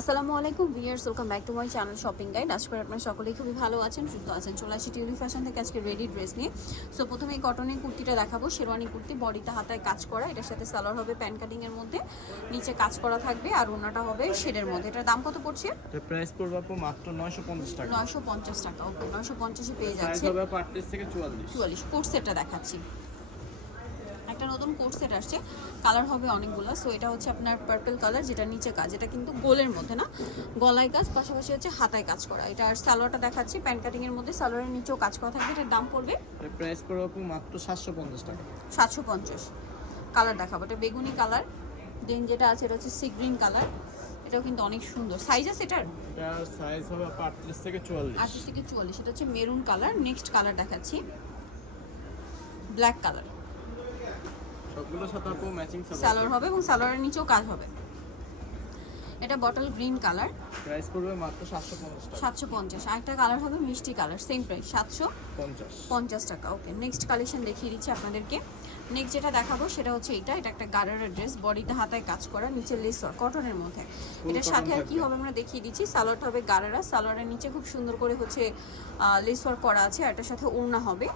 আসসালামু আলাইকুম viewers welcome back to my channel shopping guide. আজকে করে আপনারা সকলেই খুবই ভালো আছেন সুস্থ আছেন। চলে আসি টিউলি ফ্যাশন থেকে আজকে রেডি ড্রেস নিয়ে। সো প্রথমে এই কটনের কুর্তিটা দেখাবো শেরওয়ানি কুর্তি বডিতে হাতায় কাজ করা। এটার সাথে সালোয়ার হবে প্যান কাটিং এর মধ্যে। নিচে কাজ করা থাকবে আর ওনাটা হবে শেডের মধ্যে। এটার দাম কত পড়ছে? প্রাইস পড়বে আপু মাত্র 950 টাকা। নয়শো পঞ্চাশ টাকা ওকে নয়শো পঞ্চাশে পেয়ে যাচ্ছে। হবে 38 থেকে 44 চুয়াল্লিশ কোর্স সেটটা দেখাচ্ছি। নতুন কোর্স সেট আসছে। কালার হবে অনেকগুলো। সো এটা হচ্ছে আপনার পার্পল কালার যেটা নিচে কাজ। এটা কিন্তু গোলের মধ্যে না গলায় কাজ পাশাপাশি হচ্ছে হাতায় কাজ করা। এটা আর সালোয়ারটা দেখাচ্ছি প্যান্ট কাটিং এর মধ্যে সালোয়ারের নিচেও কাজ করা থাকবে। এটার দাম পড়বে প্রাইস পড়বে আপু মাত্র 750 টাকা। সাতশো পঞ্চাশ। কালার দেখাবো। এটা বেগুনি কালার দেন যেটা আছে এটা হচ্ছে সি গ্রিন কালার এটাও কিন্তু অনেক সুন্দর। সাইজ আছে এটার? এটার সাইজ হবে আপু 38 থেকে 44 আটত্রিশ থেকে চুয়াল্লিশ। এটা হচ্ছে মেরুন কালার নেক্সট কালার দেখাচ্ছি। ব্ল্যাক কালার সবগুলোর সাথে আপু ম্যাচিং সালোয়ার হবে এবং সালোয়ারের নিচেও কাজ হবে। এটা বটল গ্রিন কালার প্রাইস পড়বে মাত্র 750 টাকা। সাতশো পঞ্চাশ। আরেকটা কালার হবে মিষ্টি কালার সেম প্রাইস সাতশো 50 পঞ্চাশ টাকা। ওকে নেক্সট কালেকশন দেখিয়ে দিচ্ছি আপনাদেরকে। নেক্সট যেটা দেখাবো সেটা হচ্ছে এটা। এটা একটা গার্ডারের ড্রেস বডিতে হাতায় কাজ করা নিচে লেস কটনের মধ্যে। এটার সাথে আর কি হবে আমরা দেখিয়ে দিচ্ছি। সালোয়ারটা হবে গারারা। সালোয়ারের নিচে খুব সুন্দর করে হচ্ছে লেস করা আছে। আর এটার সাথে ওড়না হবে।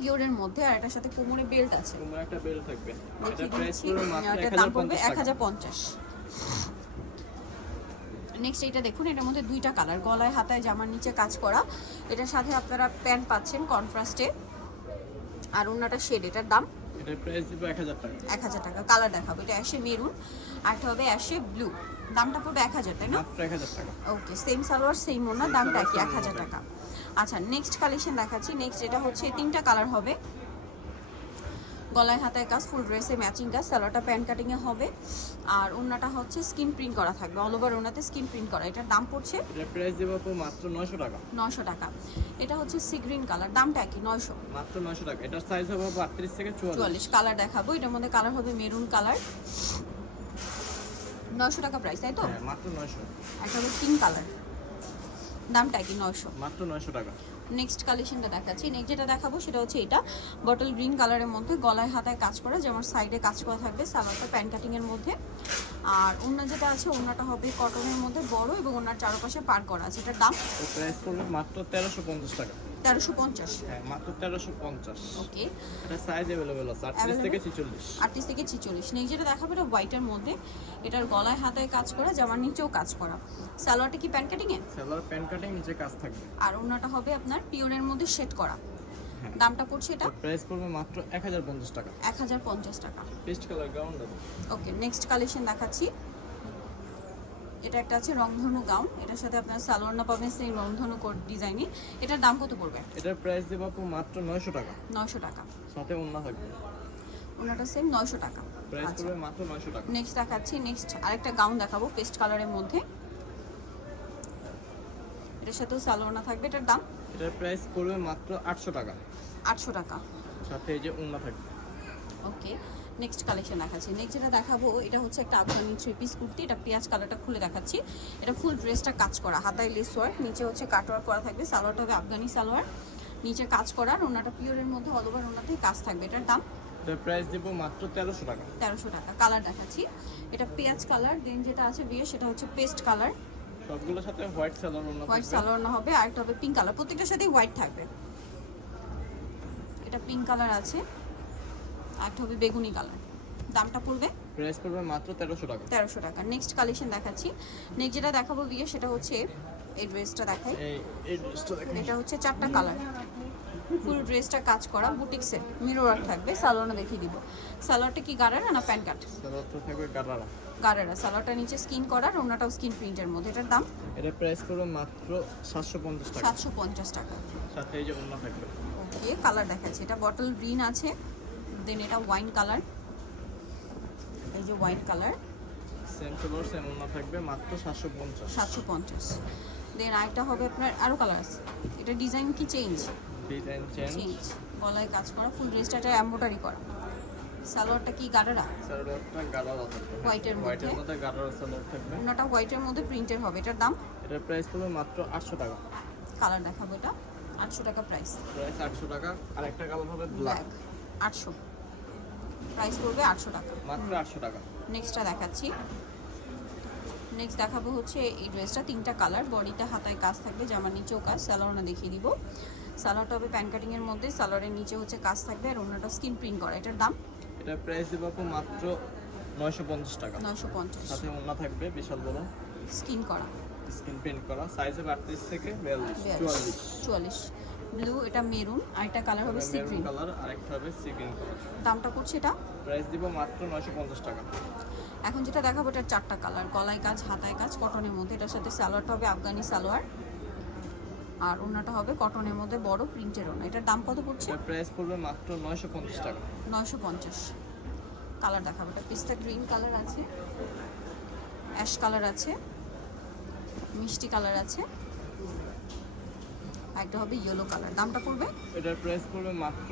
পিওরের মধ্যে আর এটার সাথে কোমরে বেল্ট আছে। তোমার একটা বেল থাকবে। এটা প্রাইস পড়বে মাত্র দাম পড়বে 1050 এক হাজার পঞ্চাশ। নেক্সট এইটা দেখুন এটার মধ্যে দুইটা কালার গলায় হাতায় জামার নিচে কাজ করা। এটার সাথে আপনারা প্যান্ট পাচ্ছেন কনট্রাস্টে আর অন্যটা শেড এটার দাম এটা প্রাইস দিব 1000 টাকা। এক হাজার টাকা। কালার দেখাবো এটা অ্যাশে মেরুন আর এটা হবে অ্যাশে ব্লু দামটা পড়বে এক হাজার তাই না? মাত্র 1000 টাকা। ওকে সেম সালোয়ার সেম ওনা দামটা কি same এক হাজার ওড়না। টাকা। আচ্ছা নেক্সট কালেকশন দেখাচ্ছি। নেক্সট এটা হচ্ছে তিনটা কালার হবে। গলায় হাতায় কাজ ফুল ড্রেসে ম্যাচিং কাজ সালোয়ারটা প্যান্ট কাটিংয়ে হবে। আর ওনাটা হচ্ছে স্কিন প্রিন্ট করা থাকবে। অল ওভার ওনাতে স্কিন প্রিন্ট করা। এটার দাম পড়ছে এটা প্রাইস দিব আপু মাত্র 900 টাকা। নশো টাকা। এটা হচ্ছে সি গ্রিন কালার দামটা কি নয়শো। মাত্র 900 টাকা। এটার সাইজ হবে আপু 38 থেকে 44 চুয়াল্লিশ। কালার দেখাবো। এটার মধ্যে কালার হবে মেরুন কালার নয়শো টাকা প্রাইস তাই তো? হ্যাঁ মাত্র 900 একটা হবে পিঙ্ক কালার দামটা কি নয়শো? মাত্র 900 টাকা। নেক্সট কালেকশনটা দেখাচ্ছি। নেক্সট যেটা দেখাবো সেটা হচ্ছে এটা। বটল গ্রিন কালারের মধ্যে গলায় হাতায় কাজ করা যেমন সাইডে কাজ করা থাকবে সালোয়ারটা প্যান্ট কাটিং এর মধ্যে। আর ওনার যেটা আছে ওনাটা হবে কটনের মধ্যে বড় এবং ওনার চারপাশে পার করা আছে। এটার দাম প্রাইস পড়বে মাত্র 1350 টাকা। তেরোশো পঞ্চাশ। হ্যাঁ, মাত্র তেরোশো পঞ্চাশ। ওকে এটা সাইজ থেকে ছিচল্লিশ। আটত্রিশ থেকে ছিচল্লিশ। নেই মধ্যে। এটার গলায় হাতায় কাজ করা জামার নিচেও কাজ করা। সালোয়ারটা কি প্যান কাটিং এ? সালোয়ার প্যান কাটিং নিচে কাজ থাকবে। আর অন্যটা হবে আপনার পিওনের মধ্যে সেট করা। হ্যাঁ। দামটা পড়ছে এটা? প্রাইস পড়বে মাত্র 1050 টাকা। 1050 টাকা। Paste colour ground okay next collection দেখাচ্ছি। এটা একটা আছে রংধনু গাউন। এটার সাথে আপনার সালোয়ারনা পাবেন সেই রংধনু কোড ডিজাইনে এটার দাম কত পড়বে? এটার প্রাইস দেবো আপু মাত্র 900 টাকা। নয়শো টাকা। সাথে অন্য থাকবে। ওনাটা সেম নয়শো টাকা। প্রাইস আচ্ছা। পড়বে মাত্র 900 টাকা। নেক্সট দেখাচ্ছি নেক্সট আরেকটা গাউন দেখাবো পেস্ট কালারের মধ্যে। এটার সাথেও সালোয়ারনা থাকবে এটার দাম? এটার প্রাইস পড়বে মাত্র 800 টাকা। আটশো টাকা। সাথে এই যে অন্য থাকবে। ওকে নেক্সট কালেকশন দেখাচ্ছি। নেক্সট যেটা দেখাবো এটা হচ্ছে একটা আফগানি থ্রি পিস কুর্তি। এটা পেঁয়াজ কালারটা খুলে দেখাচ্ছি। এটা ফুল ড্রেসটা কাজ করা হাতায় লেস ওয়ার্ক নিচে হচ্ছে কাটওয়ার্ক করা থাকবে সালোয়ারটা হবে আফগানি সালোয়ার। নিচে কাজ করা আর ওনাটা পিওরের মধ্যে অল ওভার ওনাতেই কাজ থাকবে। এটার দাম? এটার প্রাইস দেবো মাত্র 1300 টাকা। টাকা। কালার দেখাচ্ছি। এটা পেঁয়াজ কালার দেন যেটা আছে বিয়ে সেটা হচ্ছে পেস্ট কালার সবগুলোর সাথে হোয়াইট অন্য হোয়াইট সালোয়ার না হবে আর একটা হবে পিঙ্ক কালার প্রত্যেকটার সাথেই হোয়াইট থাকবে। এটা পিঙ্ক কালার আছে। একটা হবে বেগুনি কালার। দামটা পড়বে? প্রাইস পড়বে মাত্র 1300 টাকা। তেরোশো টাকা। নেক্সট কালেকশন দেখাচ্ছি। নেক্সট যেটা দেখাবো বিয়ে সেটা হচ্ছে এই ড্রেসটা দেখাই। এই ড্রেসটা দেখেন এটা হচ্ছে চারটা কালার ফুল ড্রেসটা কাজ করা বুটিক্সের মিরর থাকবে সালোয়ারটা দেখিয়ে দিব। সালোয়ারটা কি গাড়ারা না প্যান্ট কাট? সেলারটা থাকবে গাড়ারা গাড়ারা সালোয়ারটা নিচে স্কিন করার ওনাটাও স্কিন প্রিন্টের মধ্যে। এটার দাম? এটা প্রাইস পড়বে মাত্র 750 টাকা। সাতশো পঞ্চাশ টাকা। সাথে এই যে অন্য থাকবে। ওকে কালার দেখাচ্ছি। এটা বটল গ্রিন আছে। দেন এটা ওয়াইন কালার এই যে white colour same colour same অন্য থাকবে মাত্র 750 সাতশো পঞ্চাশ। দেন আরেকটা হবে আপনার আরও কালার আছে। এটা ডিজাইন কি চেঞ্জ ডিজাইন চেঞ্জ গলায় কাজ করা ফুল ড্রেসটা এমব্রয়ডারি করা। সালোয়ারটা কি গাড়ারা সেলারটা গাড়ারা থাকবে White এর হোয়াইটের মধ্যে? মধ্যে গাড়ারা সেলার থাকবে। ওনাটা হোয়াইটের মধ্যে প্রিন্টের হবে। এটার দাম? এটার প্রাইস পড়বে মাত্র 800 টাকা। কালার দেখাবো এটা। আটশো টাকা প্রাইস প্রাইস 800 টাকা। আর একটা কালার হবে ব্ল্যাক ব্ল্যাক আটশো। প্রাইস পড়বে আটশো টাকা। মাত্র 800 টাকা। নেক্সটটা দেখাচ্ছি। নেক্সট দেখাবো হচ্ছে এই ড্রেসটা তিনটা কালার। বডিটা হাতায় কাজ থাকবে জামার নিচেও কাজ স্যালোয়ারটা দেখিয়ে দিব। সালোয়ারটা হবে প্যান কাটিংয়ের মধ্যে সালোয়ারের নিচে হচ্ছে কাজ থাকবে আর অন্যটা স্কিন প্রিন্ট করা। এটার দাম? এটা প্রাইস দেবো আপু মাত্র নয়শো পঞ্চাশ টাকা। নয়শো পঞ্চাশ। সাথে ওনা থাকবে বিশাল বড়। স্কিন করা। স্কিন প্রিন্ট করা। সাইজ হবে আটত্রিশ থেকে বিয়াল্লিশ চুয়াল্লিশ। চুয়াল্লিশ। ব্লু এটা মেরুন আর একটা কালার হবে সি গ্রিন কালার আরেকটা হবে সি গ্রিন কালার দামটা করছে এটা? প্রাইস দিব মাত্র নয়শো পঞ্চাশ টাকা। এখন যেটা দেখাবো এটার চারটা কালার গলায় কাজ হাতায় কাজ কটনের মধ্যে। এটার সাথে সালোয়ারটা হবে আফগানি সালোয়ার। আর ওনাটা হবে কটনের মধ্যে বড় প্রিন্টের ওনা এটার দাম কত পড়ছে? প্রাইস পড়বে মাত্র নয়শো পঞ্চাশ টাকা। নয়শো পঞ্চাশ। কালার দেখাবো এটা পিস্তা গ্রিন কালার আছে অ্যাশ কালার আছে মিষ্টি কালার আছে। একটা হবে ইয়েলো কালার দামটা পড়বে? এটার প্রাইস পড়বে মাত্র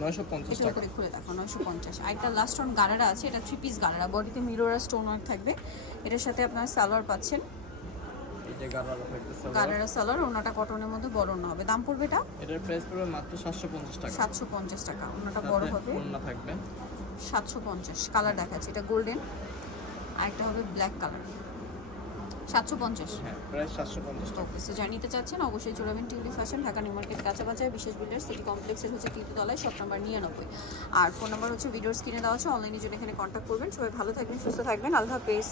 নয়শো পঞ্চাশ এটার টাকা। করে খুলে দেখো নয়শো পঞ্চাশ। আর একটা লাস্ট অন গারারা আছে এটা থ্রি পিস গারারা। বডিতে মিরর আর স্টোন ওয়ার্ক থাকবে। এটার সাথে আপনার সালোয়ার পাচ্ছেন। যে সালোয়ার। ওনাটা কটনের মধ্যে বড় হবে। দাম পড়বে এটা? এটার প্রাইস পড়বে মাত্র সাতশো পঞ্চাশ টাকা। সাতশো পঞ্চাশ টাকা। ওনাটা বড় হবে। থাকবে। সাতশো পঞ্চাশ। কালার দেখাচ্ছে এটা গোল্ডেন আর একটা হবে ব্ল্যাক কালার সাতশো পঞ্চাশ। হ্যাঁ প্রাইস সাতশো পঞ্চাশ টাকা। ওকে সো জানিতে চাচ্ছেন অবশ্যই চলে যাবেন Tuli fashion Dhaka New Market কাঁচাবাজার বিশেষ বিল্ডার সিটি কমপ্লেক্সের হচ্ছে তৃতীয় তলায় শপ নাম্বার নিরানব্বই। আর ফোন নাম্বার হচ্ছে ভিডিওর স্ক্রিনে দেওয়া আছে। অনলাইনে জন্য এখানে কন্ট্যাক্ট করবেন। সবাই ভালো থাকবেন সুস্থ থাকবেন। আল্লাহ হাফেজ।